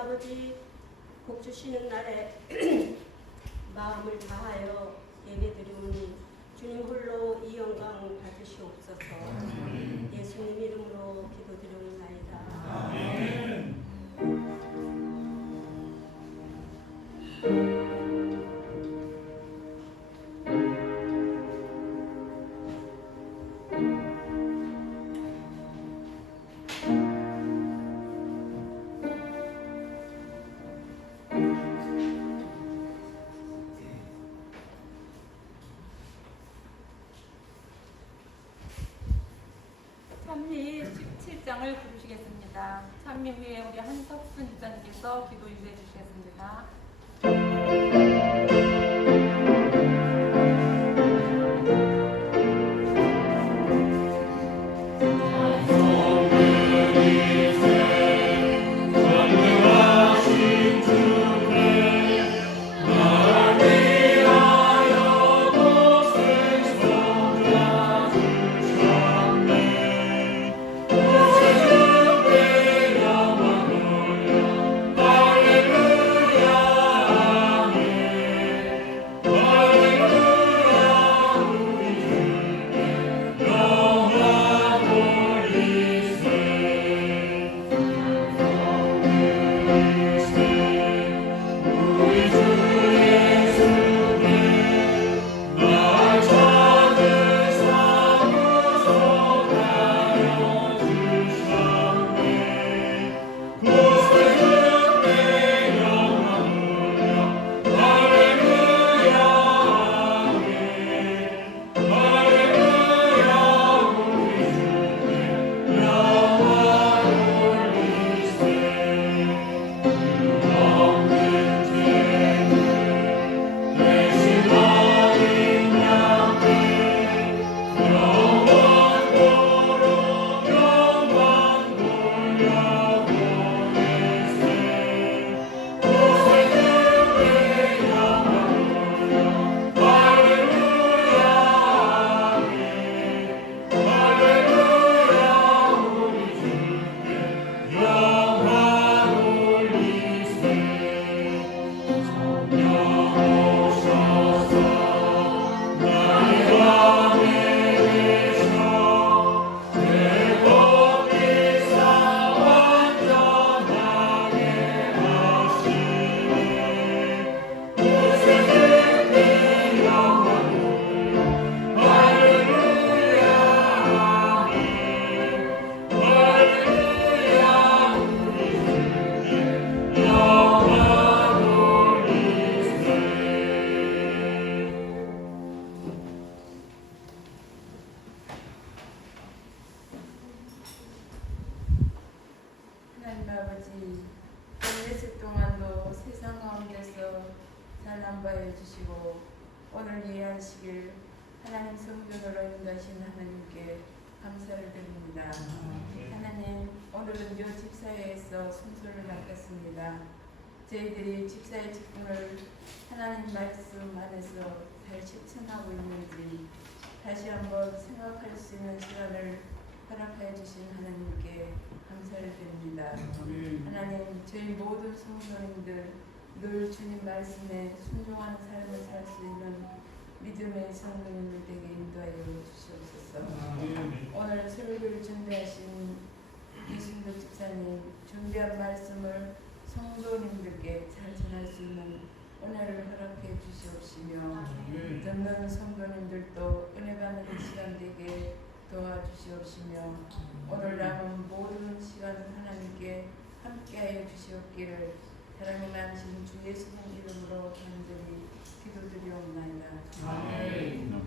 아버지 복 주시는 날에 마음을 다하여 예배드리오니 주님 홀로 이 영광 받으시옵소서. 예수님 이름으로 기도드리옵나이다. 아멘. 찬미 17장을 부르시겠습니다. 찬미 후에 우리 한석순 집사님께서 기도 인도해 주시겠습니다. 오늘 이 안식일 하나님 성전으로 인도하신 하나님께 감사를 드립니다. 하나님, 오늘은 요 집사회에서 순서를 맡았습니다. 저희들이 집사의 직분을 하나님 말씀 안에서 잘 실천하고 있는지 다시 한번 생각할 수 있는 시간을 허락하여 주신 하나님께 감사를 드립니다. 하나님, 저희 모든 성도님들 늘 주님 말씀에 순종하는 삶을 살 수 있는 믿음의 성도님들 되게 인도하여 주시옵소서. 오늘 설교를 준비하신 이순덕 집사님, 준비한 말씀을 성도님들께 잘 전할 수 있는 은혜를 허락해 주시옵시며 듣는 성도님들도 은혜 받는 시간 되게 도와주시옵시며 오늘 남은 모든 시간 하나님께 함께하여 주시옵기를 사랑이 많으신 주 예수님 이름으로 간절히 기도드리옵나이다. 아멘.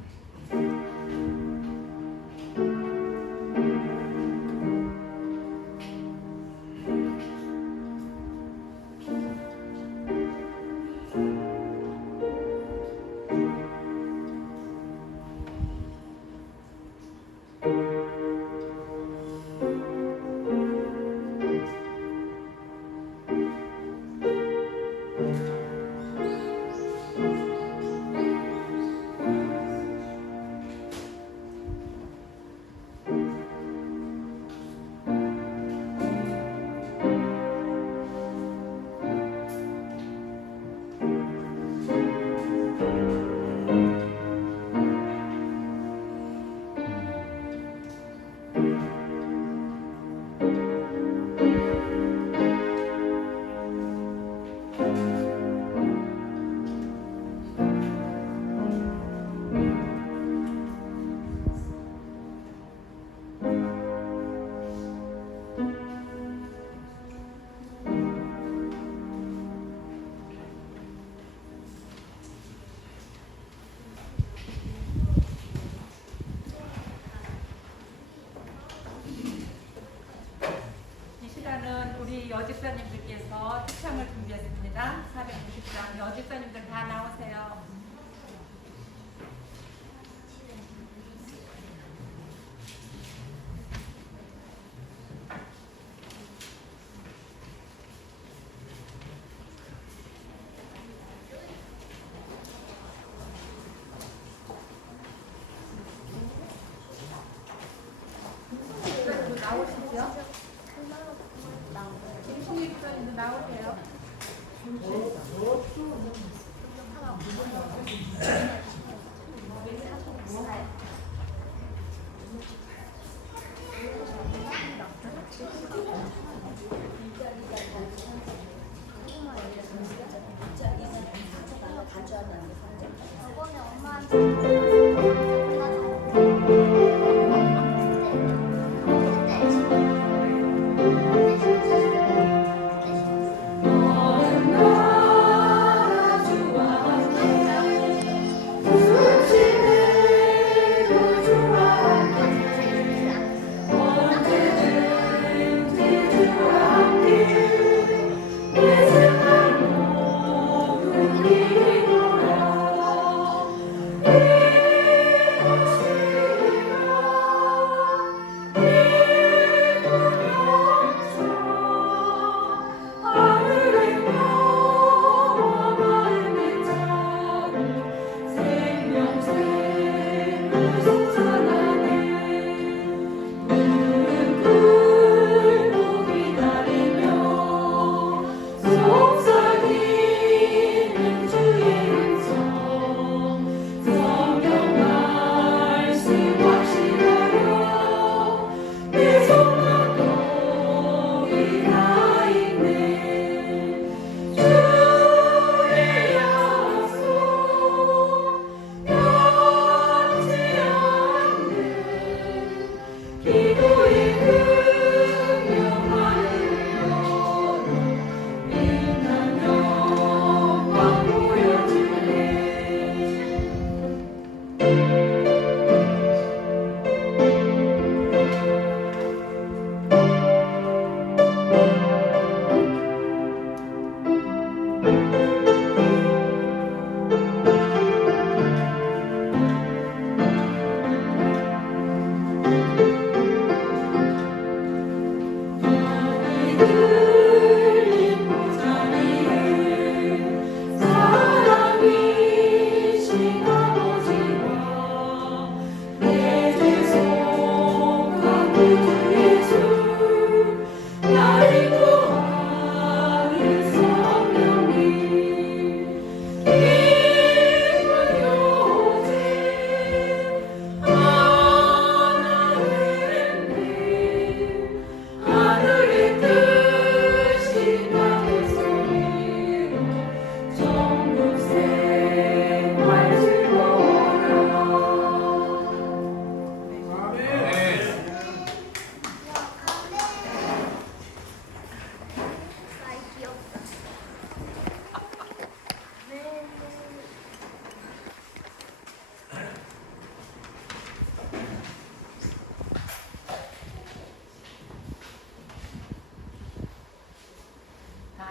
여집사님들께서 특창을 준비했습니다. 490장 여집사님들 다 나오세요. 나오시죠? 김승희 집사님도 나오세요. 저번에 엄마한테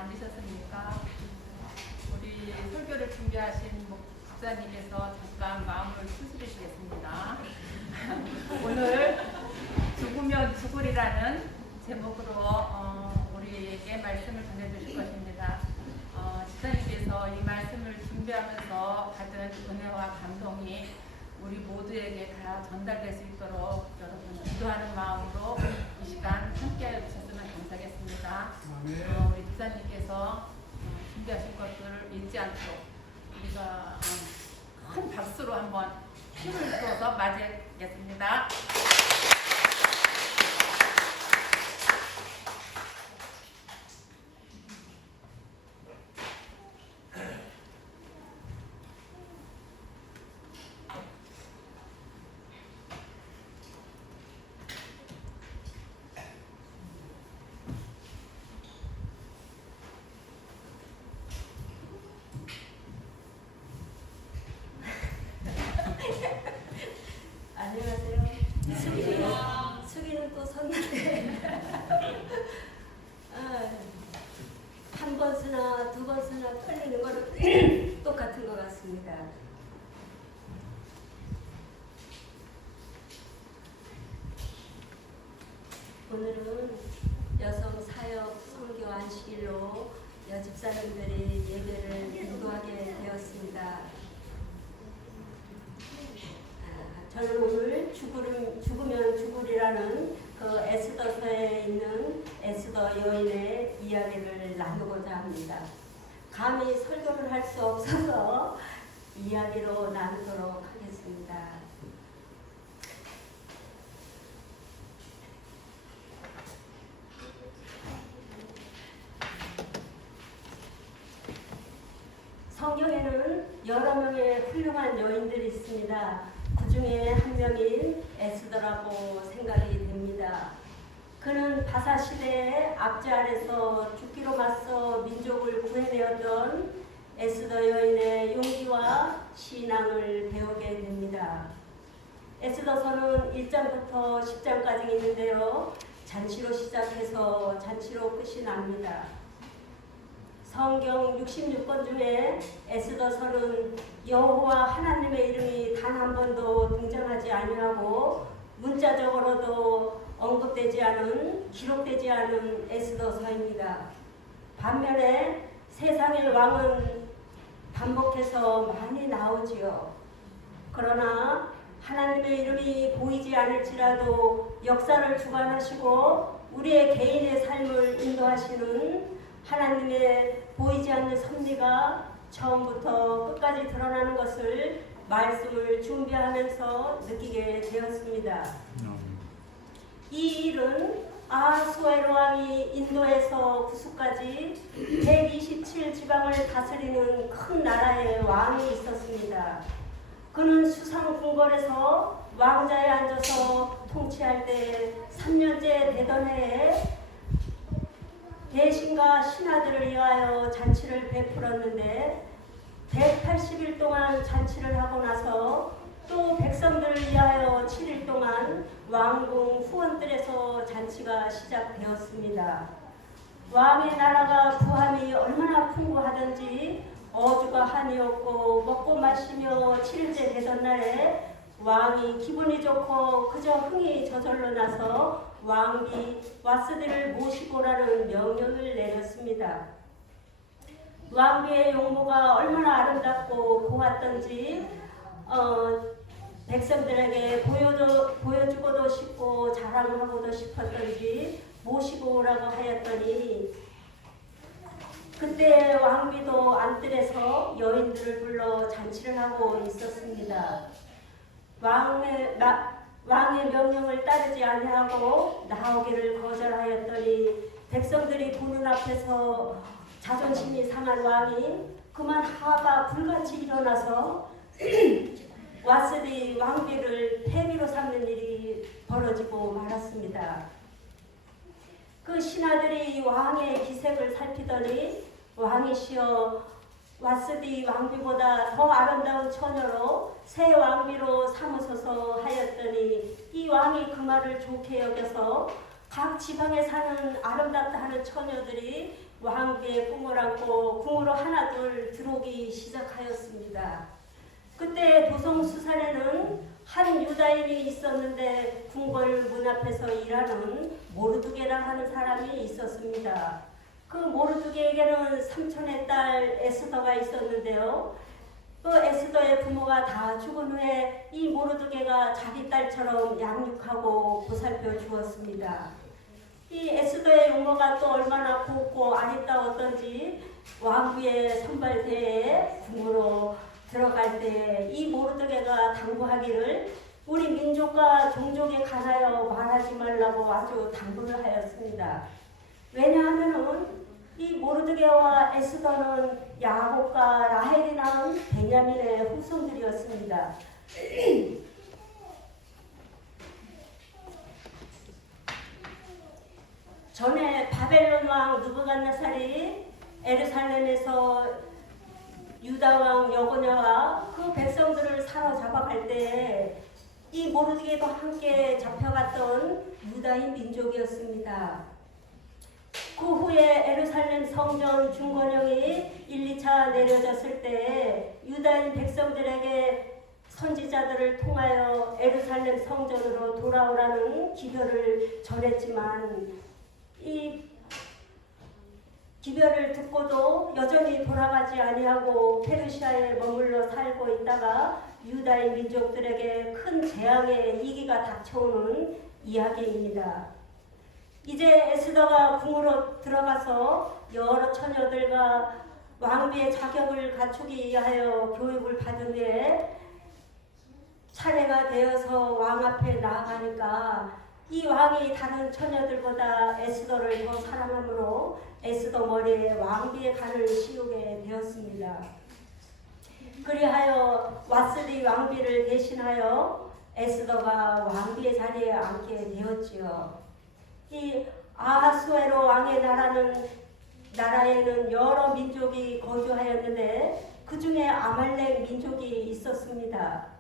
앉으셨습니까? 우리 설교를 준비하신 목사님께서 잠깐 마음을 추스리시겠습니다. 오늘 죽으면 죽으리라는 제목으로 우리에게 말씀을 전해주실 것입니다. 집사님께서 이 말씀을 준비하면서 받은 은혜와 감동이 우리 모두에게 다 전달될 수 있도록 여러분 기도하는 마음으로 이 시간 함께 해주셨으면 감사하겠습니다. 우리 집사님께서 준비하신 것들을 잊지 않도록 우리가 큰 박수로 한번 힘을 주어서 맞이하겠습니다. 안녕하세요. 수기는 또 섰는데. 오늘은 여성 사역 선교 안식일로 여집사님들이 예배를 인도하게 되었습니다. 저는 오늘 죽으면 죽으리라는 그 에스더서에 있는 에스더 여인의 이야기를 나누고자 합니다. 감히 설교를 할 수 없어서 이야기로 나누도록 하겠습니다. 성경에는 여러 명의 훌륭한 여인들이 있습니다. 그 중에 한 명인 에스더라고 생각이 됩니다. 그는 바사 시대의 압제 아래서 죽기로 맞서 민족을 구해내었던 에스더 여인의 용기와 신앙을 배우게 됩니다. 에스더서는 1장부터 10장까지 있는데요. 잔치로 시작해서 잔치로 끝이 납니다. 성경 66권 중에 에스더서는 여호와 하나님의 이름이 단 한 번도 등장하지 아니하고 문자적으로도 언급되지 않은, 기록되지 않은 에스더서입니다. 반면에 세상의 왕은 반복해서 많이 나오지요. 그러나 하나님의 이름이 보이지 않을지라도 역사를 주관하시고 우리의 개인의 삶을 인도하시는 하나님의 보이지 않는 섭리가 처음부터 끝까지 드러나는 것을 말씀을 준비하면서 느끼게 되었습니다. 이 일은 아하수에로 왕이 인도에서 구수까지 127지방을 다스리는 큰 나라의 왕이 있었습니다. 그는 수상궁궐에서 왕자에 앉아서 통치할 때 3년째 되던 해에 대신과 신하들을 위하여 잔치를 베풀었는데 180일 동안 잔치를 하고 나서 또 백성들을 위하여 7일 동안 왕궁 후원들에서 잔치가 시작되었습니다. 왕의 나라가 부함이 얼마나 풍부하던지 어주가 한이 없고 먹고 마시며 7일째 되던 날에 왕이 기분이 좋고 그저 흥이 저절로 나서 왕비 왓스디를 모시고 오라는 명령을 내렸습니다. 왕비의 용모가 얼마나 아름답고 고왔던지 백성들에게 보여주고도 싶고 자랑하고도 싶었던지 모시고 오라고 하였더니 그때 왕비도 안뜰에서 여인들을 불러 잔치를 하고 있었습니다. 왕의 명령을 따르지 아니하고 나오기를 거절하였더니 백성들이 보는 앞에서 자존심이 상한 왕이 그만 하가 불같이 일어나서 왓스디 왕비를 패비로 삼는 일이 벌어지고 말았습니다. 그 신하들이 왕의 기색을 살피더니 왕이시여 왓스디 왕비보다 더 아름다운 처녀로 새 왕비로 삼으소서 하였더니 이 왕이 그 말을 좋게 여겨서 각 지방에 사는 아름답다 하는 처녀들이 왕비의 꿈을 안고 궁으로 하나둘 들어오기 시작하였습니다. 그때 도성수산에는 한 유다인이 있었는데 궁궐 문 앞에서 일하는 모르드게라 하는 사람이 있었습니다. 그 모르드게에게는 삼촌의 딸 에스더가 있었는데요. 그 에스더의 부모가 다 죽은 후에 이 모르드게가 자기 딸처럼 양육하고 보살펴 주었습니다. 이 에스더의 용모가 또 얼마나 곱고 아름다웠던지 왕비의 선발대에 궁으로 들어갈 때 이 모르드게가 당부하기를 우리 민족과 종족에 관하여 말하지 말라고 아주 당부를 하였습니다. 왜냐하면은 이 모르드게와 에스더는 야곱과 라헬이 낳은 베냐민의 후손들이었습니다. 전에 바벨론 왕 느부갓네살이 예루살렘에서 유다 왕 여고냐와 그 백성들을 사로잡아갈 때 이 모르드게도 함께 잡혀갔던 유다인 민족이었습니다. 그 후에 예루살렘 성전 중건령이 1, 2차 내려졌을 때 유다인 백성들에게 선지자들을 통하여 에루살렘 성전으로 돌아오라는 기별을 전했지만 이 기별을 듣고도 여전히 돌아가지 아니하고 페르시아에 머물러 살고 있다가 유다인 민족들에게 큰 재앙의 위기가 닥쳐오는 이야기입니다. 이제 에스더가 궁으로 들어가서 여러 처녀들과 왕비의 자격을 갖추기 위하여 교육을 받은 후에 차례가 되어서 왕 앞에 나아가니까 이 왕이 다른 처녀들보다 에스더를 더 사랑하므로 에스더 머리에 왕비의 간을 씌우게 되었습니다. 그리하여 왓스디 왕비를 대신하여 에스더가 왕비의 자리에 앉게 되었지요. 이 아하수에로 왕의 나라에는 여러 민족이 거주하였는데 그 중에 아말렉 민족이 있었습니다.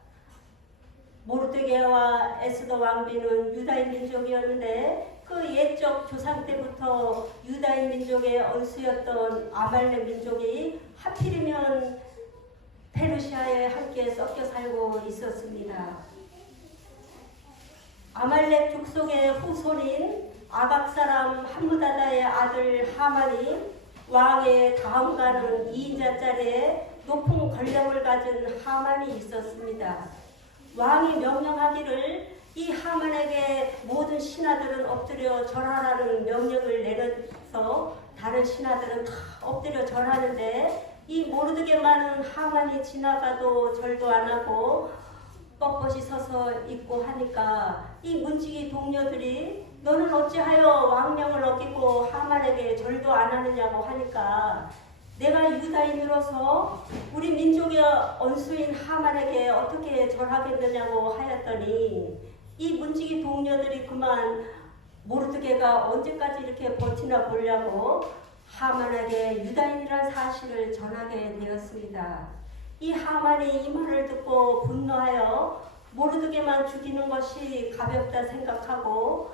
모르드게와 에스더 왕비는 유다인 민족이었는데 그 옛적 조상 때부터 유다인 민족의 원수였던 아말렉 민족이 하필이면 페르시아에 함께 섞여 살고 있었습니다. 아말렉 족속의 후손인 아각 사람 함무다다의 아들 하만이 왕의 다음가는 2인자짜리의 높은 권력을 가진 하만이 있었습니다. 왕이 명령하기를 이 하만에게 모든 신하들은 엎드려 절하라는 명령을 내려서 다른 신하들은 다 엎드려 절하는데 이 모르드게만은 하만이 지나가도 절도 안 하고 뻣뻣이 서서 있고 하니까 이 문지기 동료들이 너는 어찌하여 왕명을 어기고 하만에게 절도 안 하느냐고 하니까 내가 유다인으로서 우리 민족의 원수인 하만에게 어떻게 절하겠느냐고 하였더니 이 문지기 동료들이 그만 모르드게가 언제까지 이렇게 버티나 보려고 하만에게 유다인이라는 사실을 전하게 되었습니다. 이 하만이 이 말을 듣고 분노하여 모르드게만 죽이는 것이 가볍다 생각하고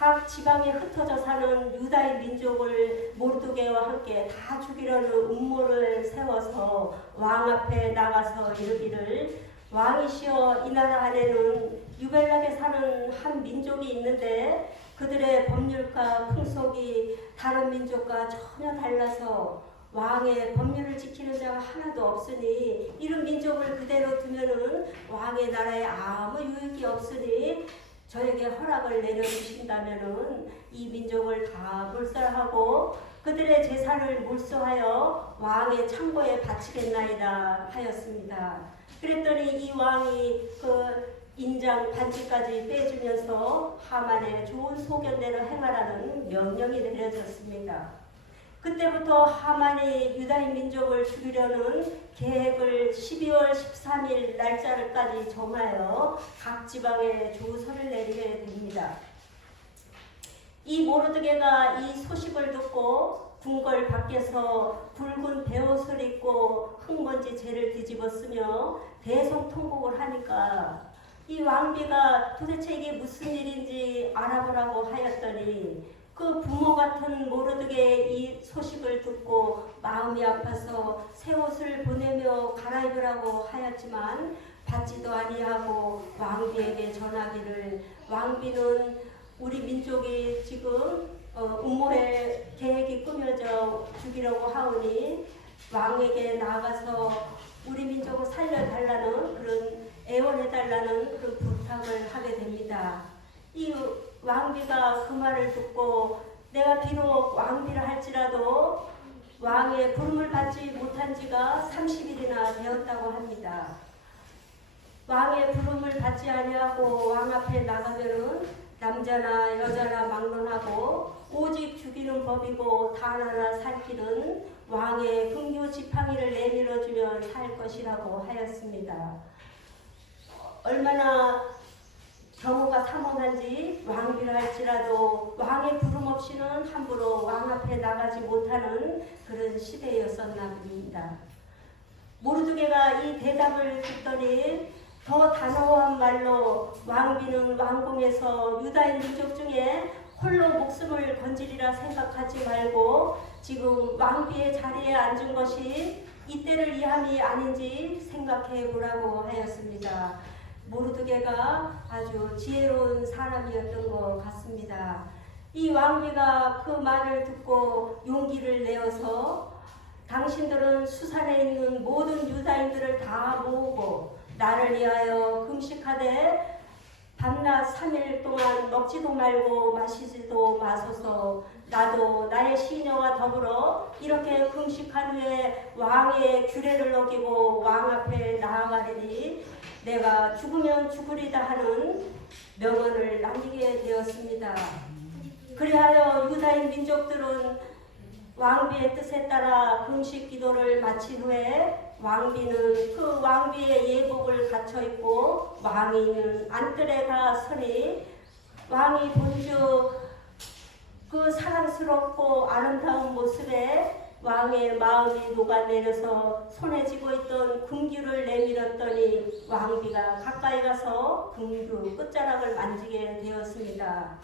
각 지방에 흩어져 사는 유다인 민족을 모르드게와 함께 다 죽이려는 음모를 세워서 왕 앞에 나가서 이르기를 왕이시여 이 나라 안에는 유벨락에 사는 한 민족이 있는데 그들의 법률과 풍속이 다른 민족과 전혀 달라서 왕의 법률을 지키는 자가 하나도 없으니 이런 민족을 그대로 두면은 왕의 나라에 아무 유익이 없으니 저에게 허락을 내려주신다면은 이 민족을 다 몰살하고 그들의 재산을 몰수하여 왕의 창고에 바치겠나이다 하였습니다. 그랬더니 이 왕이 그 인장 반지까지 빼주면서 하만의 좋은 소견대로 행하라는 명령이 내려졌습니다. 그때부터 하만이 유다인 민족을 죽이려는 계획을 12월 13일 날짜를까지 정하여 각 지방에 조서를 내리게 됩니다. 이 모르드게가 이 소식을 듣고 궁궐 밖에서 붉은 베옷을 입고 흙먼지 재를 뒤집었으며 대성통곡을 하니까 이 왕비가 도대체 이게 무슨 일인지 알아보라고 하였더니 그 부모 같은 모르드게의 이 소식을 듣고 마음이 아파서 새 옷을 보내며 갈아입으라고 하였지만 받지도 아니하고 왕비에게 전하기를 왕비는 우리 민족이 지금 음모의 계획이 꾸며져 죽이려고 하오니 왕에게 나가서 우리 민족을 살려달라는 그런 애원해달라는 그런 부탁을 하게 됩니다. 이 왕비가 그 말을 듣고 내가 비록 왕비라 할지라도 왕의 부름을 받지 못한 지가 30일이나 되었다고 합니다. 왕의 부름을 받지 아니하고 왕 앞에 나가면은 남자나 여자나 막론하고 오직 죽이는 법이고 단 하나 살 길은 왕의 긍교 지팡이를 내밀어주면 살 것이라고 하였습니다. 얼마나 경우가 삼엄한지 왕비라 할지라도 왕의 부름 없이는 함부로 왕 앞에 나가지 못하는 그런 시대였었나 봅니다. 모르드게가 이 대답을 듣더니 더 단호한 말로 왕비는 왕궁에서 유다인 민족 중에 홀로 목숨을 건지리라 생각하지 말고 지금 왕비의 자리에 앉은 것이 이때를 이함이 아닌지 생각해 보라고 하였습니다. 모르드게가 아주 지혜로운 사람이었던 것 같습니다. 이 왕비가 그 말을 듣고 용기를 내어서 당신들은 수산에 있는 모든 유다인들을 다 모으고 나를 위하여 금식하되 밤낮 3일 동안 먹지도 말고 마시지도 마소서. 나도 나의 시녀와 더불어 이렇게 금식한 후에 왕의 규례를 어기고 왕 앞에 나아가리니 내가 죽으면 죽으리다 하는 명언을 남기게 되었습니다. 그리하여 유다인 민족들은 왕비의 뜻에 따라 금식 기도를 마친 후에 왕비는 그 왕비의 예복을 갖춰 입고 왕이 안뜰에 가 서니 왕이 본즉 그 사랑스럽고 아름다운 모습에 왕의 마음이 녹아내려서 손에 쥐고 있던 궁규를 내밀었더니 왕비가 가까이 가서 궁규 끝자락을 만지게 되었습니다.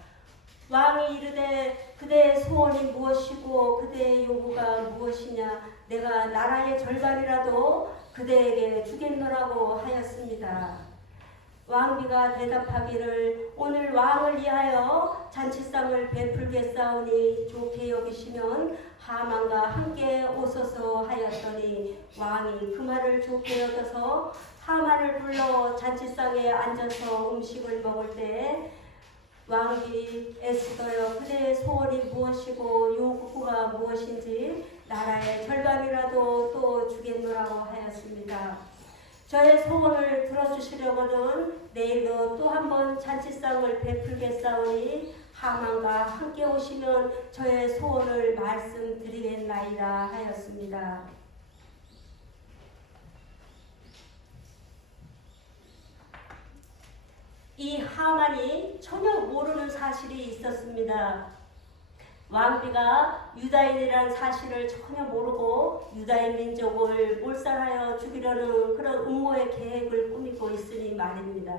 왕이 이르되 그대의 소원이 무엇이고 그대의 요구가 무엇이냐 내가 나라의 절반이라도 그대에게 주겠노라고 하였습니다. 왕비가 대답하기를 오늘 왕을 위하여 잔치상을 베풀겠사오니 좋게 여기시면 하만과 함께 오소서 하였더니 왕이 그 말을 좋게 여겨서 하만을 불러 잔치상에 앉아서 음식을 먹을 때 왕비 에스더여 그대의 소원이 무엇이고 요구가 무엇인지 나라의 절반이라도 또 주겠노라고 하였습니다. 저의 소원을 들어주시려거든 내일도 또 한 번 잔치상을 베풀겠사오니 하만과 함께 오시면 저의 소원을 말씀드리겠나이다 하였습니다. 이 하만이 전혀 모르는 사실이 있었습니다. 왕비가 유다인이라는 사실을 전혀 모르고 유다인 민족을 몰살하여 죽이려는 그런 음모의 계획을 꾸미고 있으니 말입니다.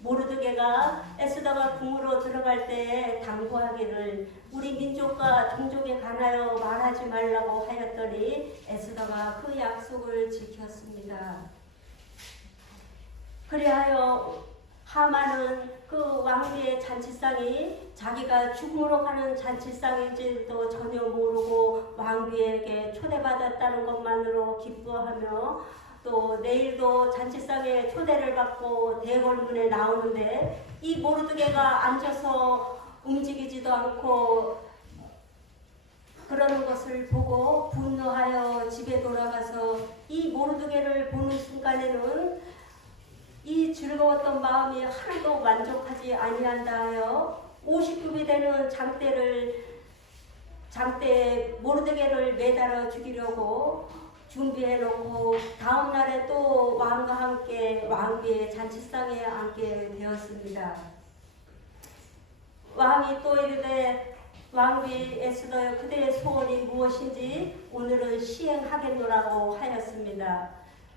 모르드게가 에스더가 궁으로 들어갈 때 당부하기를 우리 민족과 종족에 관하여 말하지 말라고 하였더니 에스더가 그 약속을 지켰습니다. 그리하여 하만은 그 왕비의 잔치상이 자기가 죽음으로 가는 잔치상인지도 전혀 모르고 왕비에게 초대받았다는 것만으로 기뻐하며 또 내일도 잔치상에 초대를 받고 대궐문에 나오는데 이 모르드게가 앉아서 움직이지도 않고 그러는 것을 보고 분노하여 집에 돌아가서 이 모르드게를 보는 순간에는 이 즐거웠던 마음이 하나도 만족하지 아니한다 하여 50급이 되는 장대에 모르드게를 매달아 죽이려고 준비해 놓고 다음 날에 또 왕과 함께 왕비의 잔치상에 앉게 되었습니다. 왕이 또 이르되 왕비 에스더여 그대의 소원이 무엇인지 오늘은 시행하겠노라고 하였습니다.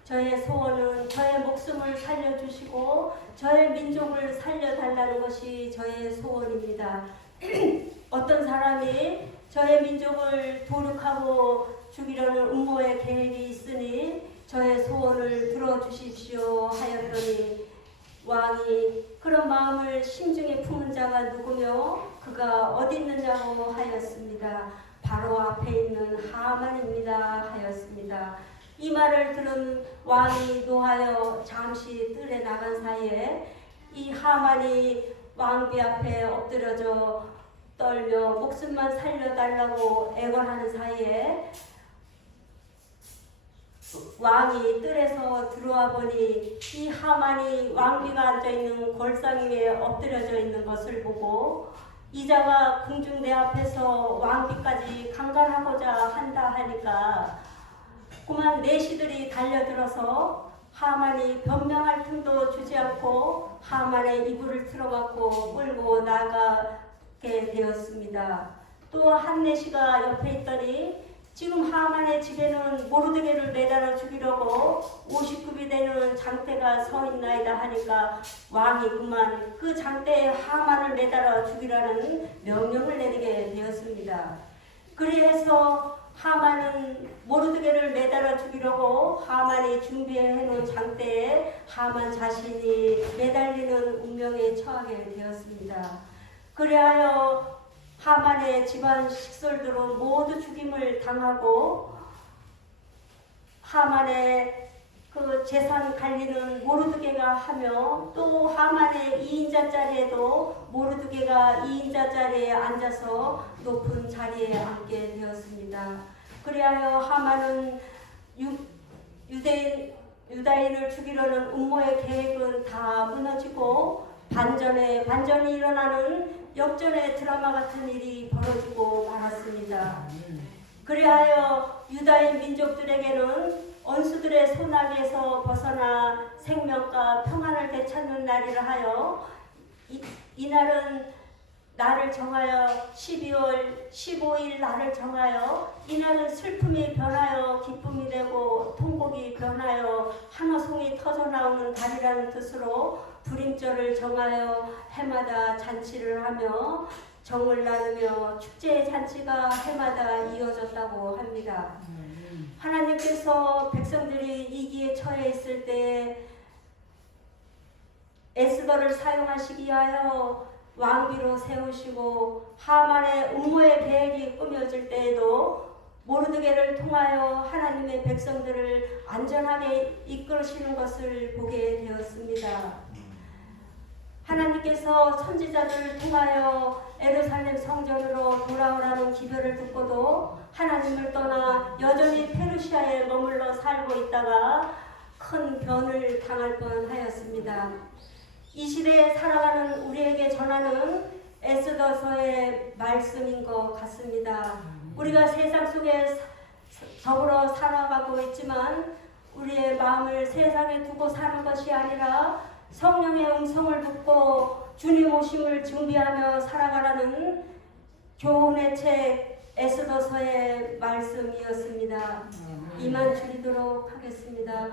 저의 소원은 저의 목숨을 살려주시고 저의 민족을 살려달라는 것이 저의 소원입니다. 어떤 사람이 저의 민족을 도륙하고 죽이려는 음모의 계획이 있으니 저의 소원을 들어주십시오 하였더니 왕이 그런 마음을 심중에 품은 자가 누구며 그가 어디 있느냐고 하였습니다. 바로 앞에 있는 하만입니다 하였습니다. 이 말을 들은 왕이 노하여 잠시 뜰에 나간 사이에 이 하만이 왕비 앞에 엎드려져 떨며 목숨만 살려달라고 애걸하는 사이에 왕이 뜰에서 들어와 보니 이 하만이 왕비가 앉아있는 골상 위에 엎드려져 있는 것을 보고 이자가 궁중 내 앞에서 왕비까지 강간하고자 한다 하니까 그만 내시들이 달려들어서 하만이 변명할 틈도 주지 않고 하만의 이불을 틀어막고 끌고 나가게 되었습니다. 또 한 내시가 옆에 있더니 지금 하만의 집에는 모르드게를 매달아 죽이려고 50급이 되는 장대가 서 있나이다 하니까 왕이 그만 그 장대에 하만을 매달아 죽이라는 명령을 내리게 되었습니다. 그래서 하만은 모르드게를 매달아 죽이려고 하만이 준비해 놓은 장대에 하만 자신이 매달리는 운명에 처하게 되었습니다. 그리하여 하만의 집안 식솔들은 모두 죽임을 당하고 하만의 그 재산 관리는 모르드게가 하며 또 하만의 2인자 자리에도 모르드게가 2인자 자리에 앉아서 높은 자리에 앉게 되었습니다. 그리하여 하만은 유다인을 죽이려는 음모의 계획은 다 무너지고 반전이 일어나는 역전의 드라마 같은 일이 벌어지고 말았습니다. 그리하여 유다인 민족들에게는 원수들의 손아귀에서 벗어나 생명과 평안을 되찾는 날이라 하여 이날은 날을 정하여 12월 15일 날을 정하여 이날은 슬픔이 변하여 기쁨이 되고 통곡이 변하여 한호송이 터져나오는 달이라는 뜻으로 불임절을 정하여 해마다 잔치를 하며 정을 나누며 축제의 잔치가 해마다 이어졌다고 합니다. 하나님께서 백성들이 위기에 처해 있을 때 에스더를 사용하시기 위하여 왕비로 세우시고 하만의 음모의 계획이 꾸며질 때에도 모르드게를 통하여 하나님의 백성들을 안전하게 이끌으시는 것을 보게 되었습니다. 하나님께서 선지자들을 통하여 예루살렘 성전으로 돌아오라는 기별을 듣고도 하나님을 떠나 여전히 페르시아에 머물러 살고 있다가 큰 변을 당할 뻔하였습니다. 이 시대에 살아가는 우리에게 전하는 에스더서의 말씀인 것 같습니다. 우리가 세상 속에 더불어 살아가고 있지만 우리의 마음을 세상에 두고 사는 것이 아니라 성령의 음성을 듣고 주님 오심을 준비하며 살아가라는 교훈의 책 에스더서의 말씀이었습니다. 이만 줄이도록 하겠습니다.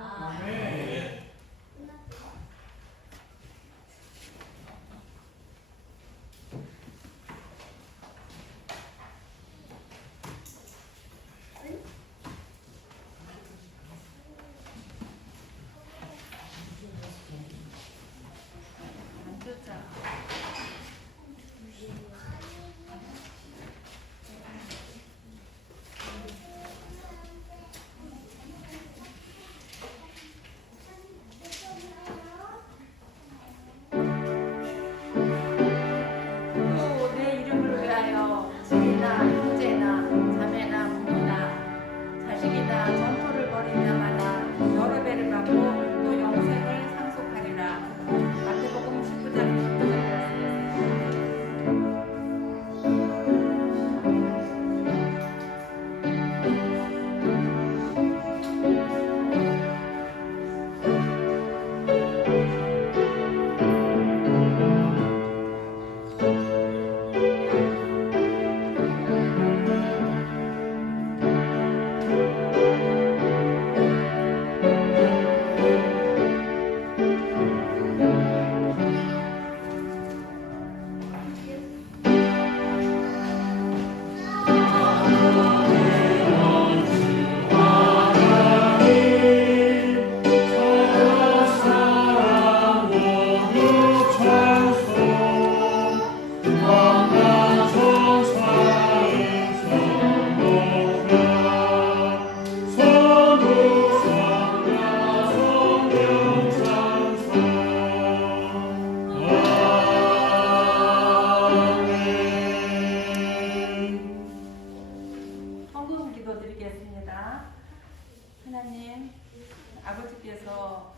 하나님, 아버지께서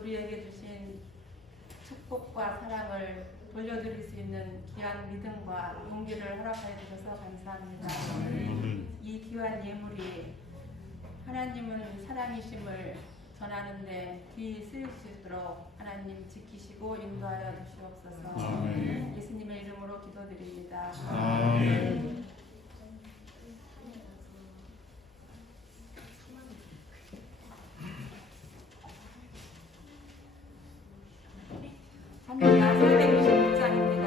우리에게 주신 축복과 사랑을 돌려드릴 수 있는 귀한 믿음과 용기를 허락하여 주셔서 감사합니다. 이 귀한 예물이 하나님은 사랑이심을 전하는데 귀히 쓰여주시도록 하나님 지키시고 인도하여 주시옵소서. 예수님의 이름으로 기도드립니다. 아멘. 찬미가 466장입니다.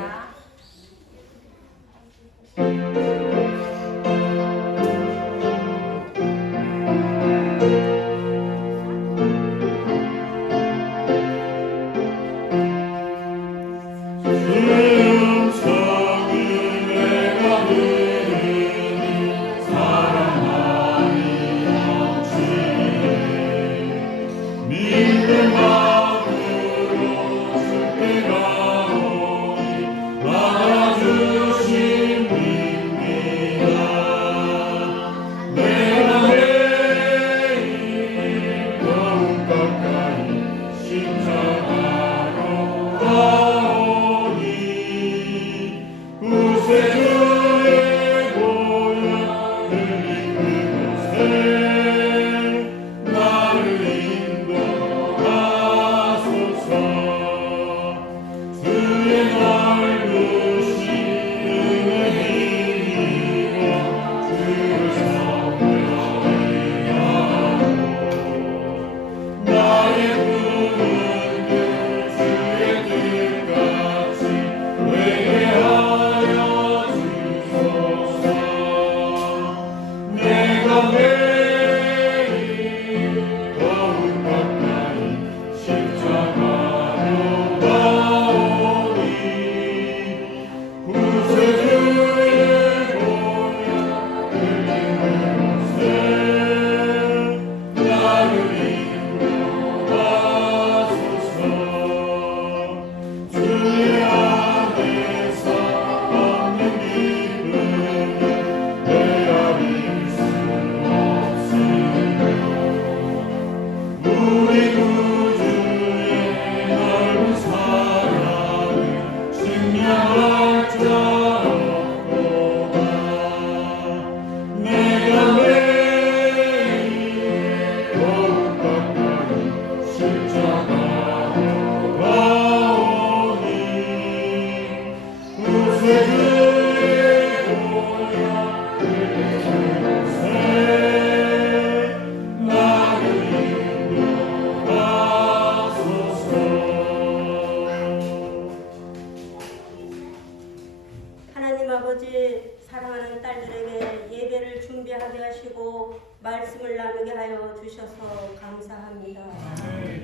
하나님 아버지, 사랑하는 딸들에게 예배를 준비하게 하시고 말씀을 나누게 하여 주셔서 감사합니다.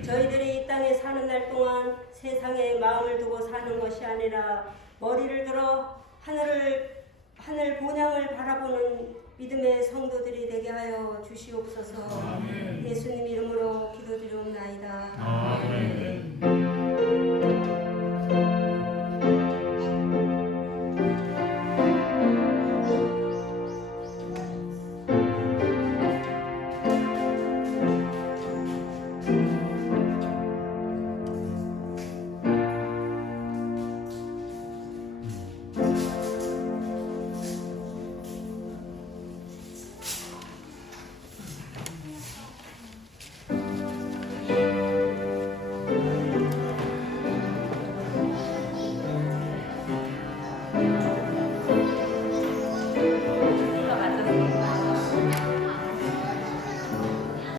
저희들이 이 땅에 사는 날 동안 세상에 마음을 두고 사는 것이 아니라 머리를 들어 하늘 본향을 바라보는 믿음의 성도들이 되게 하여 주시옵소서. 예수님 이름으로 기도드리옵나이다. 아멘.